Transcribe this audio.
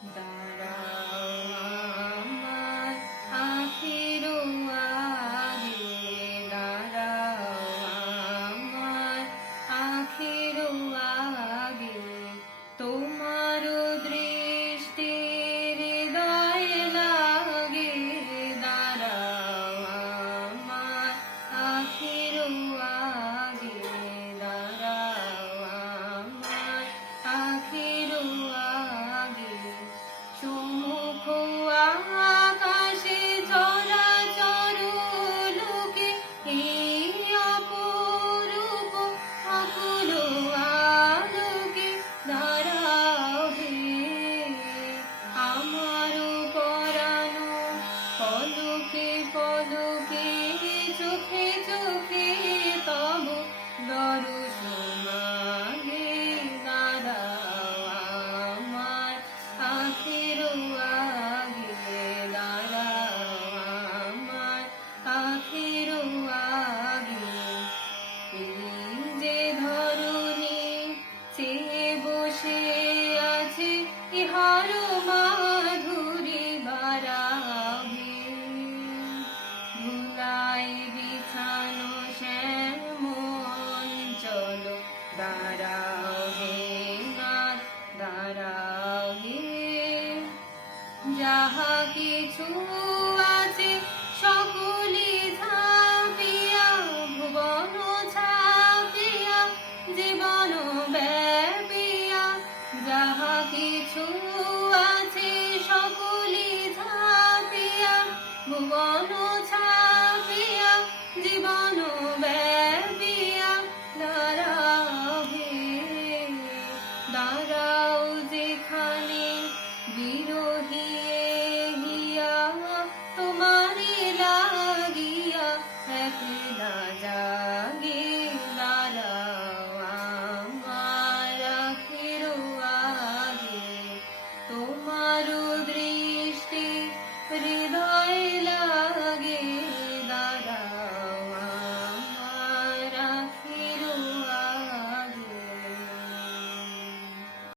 দাঁড়াও আমার আঁখির আগে, দাঁড়াও আমার আঁখির আগে, তোমার দৃষ্টি হৃদয় লাগে, দাঁড়াও আমার আঁখির আগে, দাঁড়াও আমার আঁখির আগে। সমুখ আকাশে চরাচর লোকে এই অপরূপ আকুল আলোকে, দাঁড়াও হে আমার পরানো, পলকে পলকে চোখে চোখে তব দর্শন মাগে, দাঁড়াও আমার আঁখির আগে, দাঁড়াও আমার আঁখির আগে। এই যে ধরণী চেয়ে বসে আছে ইহার মাধুরী বারাবে, ধুলাই বিছানো শ্যামঞ্চল, দাঁড়াও হে নাথ, দাঁড়াও হে। যাহা কিছু আছে সকলি ছাপিয়া, ভুবন ছাপিয়া জীবন ব্যাপিয়া, যাহা কিছু আছে সকলি ছাপিয়া ভুবন